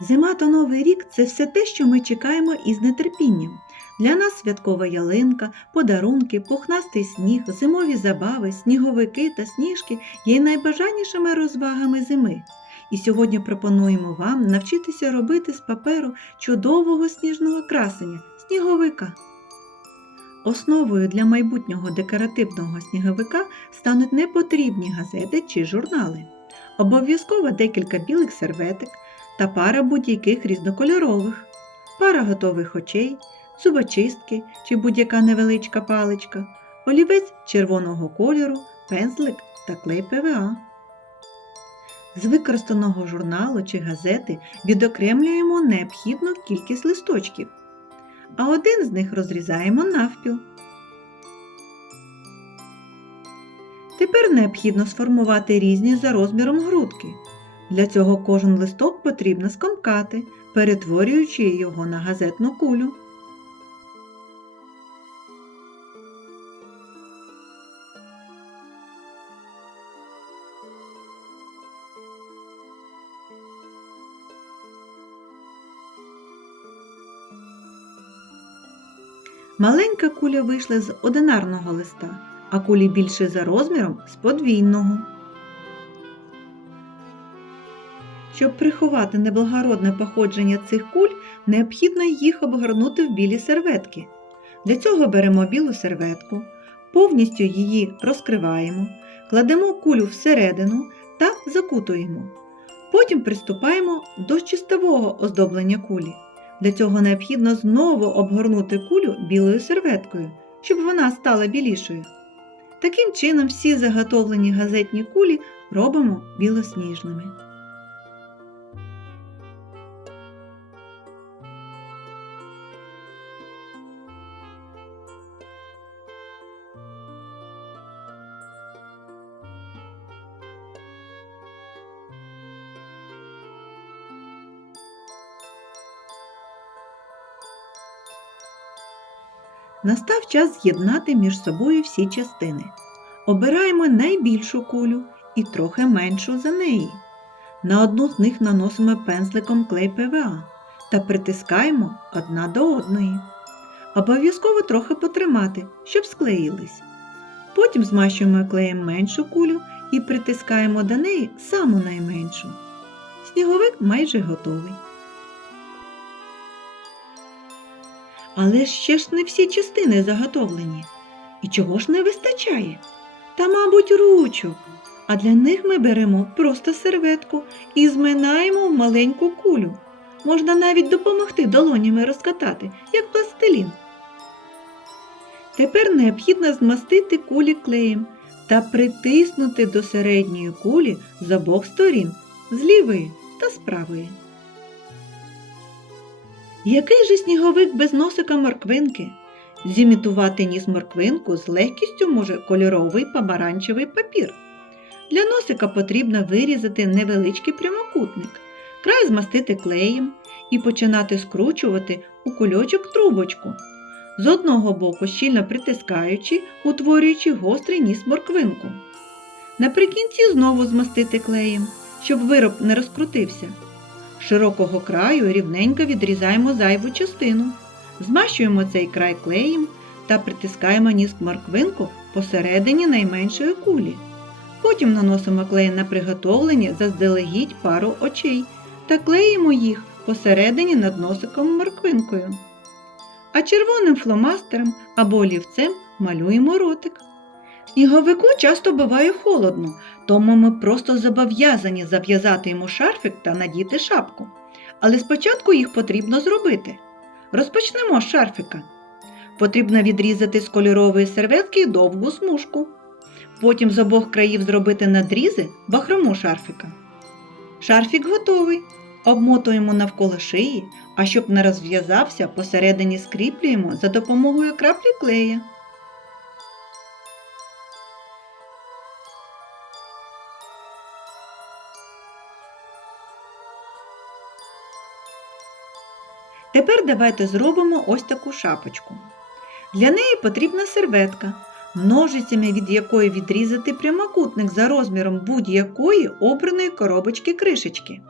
Зима та Новий рік це все те, що ми чекаємо із нетерпінням. Для нас святкова ялинка, подарунки, пухнастий сніг, зимові забави, сніговики та сніжки є найбажанішими розвагами зими. І сьогодні пропонуємо вам навчитися робити з паперу чудового сніжного красення сніговика. Основою для майбутнього декоративного сніговика стануть непотрібні газети чи журнали. Обов'язково декілька білих серветок та пара будь-яких різнокольорових, пара готових очей, зубочистки чи будь-яка невеличка паличка, олівець червоного кольору, пензлик та клей ПВА. З використаного журналу чи газети відокремлюємо необхідну кількість листочків, а один з них розрізаємо навпіл. Тепер необхідно сформувати різні за розміром грудки. Для цього кожен листок потрібно скомкати, перетворюючи його на газетну кулю. Маленька куля вийшла з одинарного листа, а кулі більше за розміром з подвійного. Щоб приховати неблагородне походження цих куль, необхідно їх обгорнути в білі серветки. Для цього беремо білу серветку, повністю її розкриваємо, кладемо кулю всередину та закутуємо. Потім приступаємо до чистового оздоблення кулі. Для цього необхідно знову обгорнути кулю білою серветкою, щоб вона стала білішою. Таким чином всі заготовлені газетні кулі робимо білосніжними. Настав час з'єднати між собою всі частини. Обираємо найбільшу кулю і трохи меншу за неї. На одну з них наносимо пензликом клей ПВА та притискаємо одна до одної. Обов'язково трохи потримати, щоб склеїлись. Потім змащуємо клеєм меншу кулю і притискаємо до неї саму найменшу. Сніговик майже готовий. Але ще ж не всі частини заготовлені. І чого ж не вистачає? Та, мабуть, ручок. А для них ми беремо просто серветку і зминаємо в маленьку кулю. Можна навіть допомогти долонями розкатати, як пластилін. Тепер необхідно змастити кулі клеєм та притиснути до середньої кулі з обох сторін, з лівої та з правої. Який же сніговик без носика морквинки? Зімітувати ніс морквинку з легкістю може кольоровий помаранчевий папір. Для носика потрібно вирізати невеличкий прямокутник, край змастити клеєм і починати скручувати у кульочок трубочку. З одного боку щільно притискаючи, утворюючи гострий ніс морквинку. Наприкінці знову змастити клеєм, щоб вироб не розкрутився. Широкого краю рівненько відрізаємо зайву частину. Змащуємо цей край клеєм та притискаємо ніс морквинку посередині найменшої кулі. Потім наносимо клей на приготовлені заздалегідь пару очей та клеїмо їх посередині над носиком морквинкою. А червоним фломастером або олівцем малюємо ротик. Сніговику часто буває холодно, тому ми просто зобов'язані зав'язати йому шарфик та надіти шапку. Але спочатку їх потрібно зробити. Розпочнемо з шарфика. Потрібно відрізати з кольорової серветки довгу смужку. Потім з обох країв зробити надрізи бахрому шарфика. Шарфік готовий. Обмотуємо навколо шиї, а щоб не розв'язався, посередині скріплюємо за допомогою краплі клея. Тепер давайте зробимо ось таку шапочку. Для неї потрібна серветка, ножицями від якої відрізати прямокутник за розміром будь-якої обраної коробочки кришечки.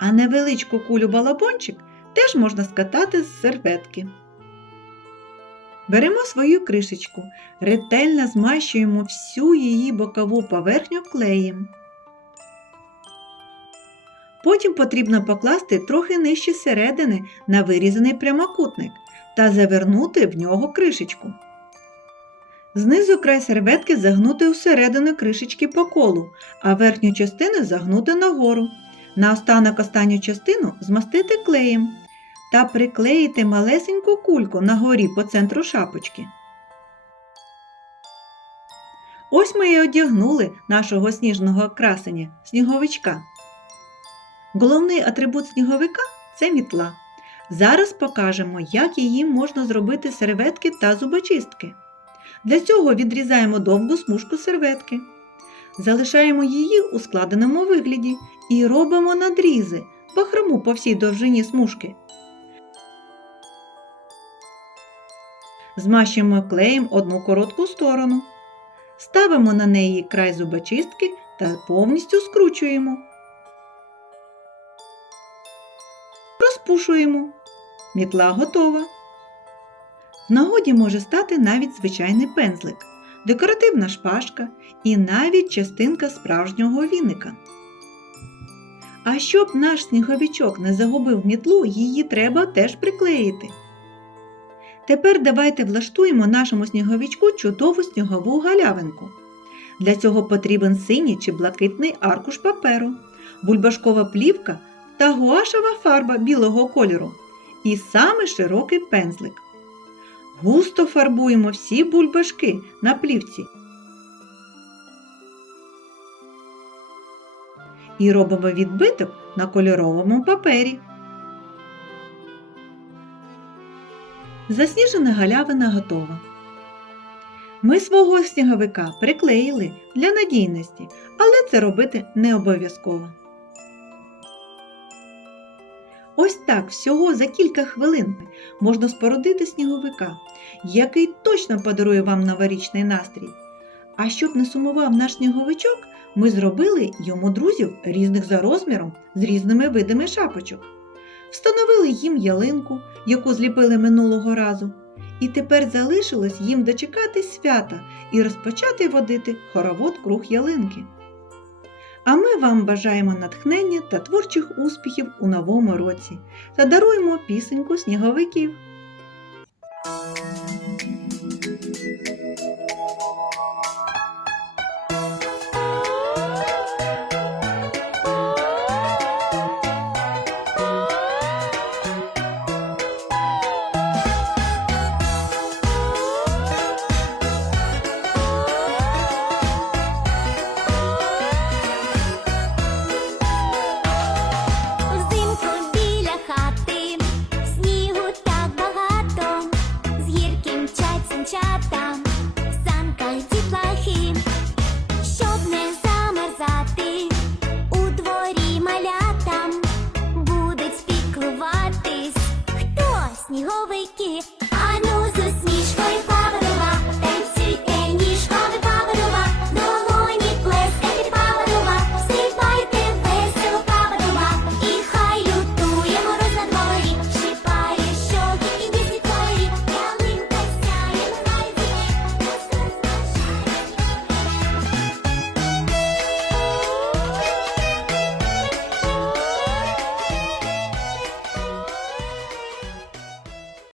а невеличку кулю балабончик теж можна скатати з серветки. Беремо свою кришечку, ретельно змащуємо всю її бокову поверхню клеєм. Потім потрібно покласти трохи нижче середини на вирізаний прямокутник та завернути в нього кришечку. Знизу край серветки загнути всередину кришечки по колу, а верхню частину загнути нагору. Наостанок останню частину змастити клеєм та приклеїти малесеньку кульку на горі по центру шапочки. Ось ми і одягнули нашого сніжного красення сніговичка. Головний атрибут сніговика це мітла. Зараз покажемо, як її можна зробити серветки та зубочистки. Для цього відрізаємо довгу смужку серветки. Залишаємо її у складеному вигляді і робимо надрізи бахрому по всій довжині смужки. Змащуємо клеєм одну коротку сторону. Ставимо на неї край зубочистки та повністю скручуємо. Розпушуємо. Мітла готова. В нагоді може стати навіть звичайний пензлик, декоративна шпажка і навіть частинка справжнього віника. А щоб наш сніговичок не загубив мітлу, її треба теж приклеїти. Тепер давайте влаштуємо нашому сніговичку чудову снігову галявинку. Для цього потрібен синій чи блакитний аркуш паперу, бульбашкова плівка та гуашева фарба білого кольору і саме широкий пензлик. Густо фарбуємо всі бульбашки на плівці. І робимо відбиток на кольоровому папері. Засніжена галявина готова. Ми свого сніговика приклеїли для надійності, але це робити не обов'язково. Ось так всього за кілька хвилин можна спорудити сніговика, який точно подарує вам новорічний настрій. А щоб не сумував наш сніговичок, ми зробили йому друзів різних за розміром з різними видами шапочок. Встановили їм ялинку, яку зліпили минулого разу, і тепер залишилось їм дочекати свята і розпочати водити хоровод круг ялинки. А ми вам бажаємо натхнення та творчих успіхів у новому році та даруємо пісеньку сніговиків. हो வைக்கே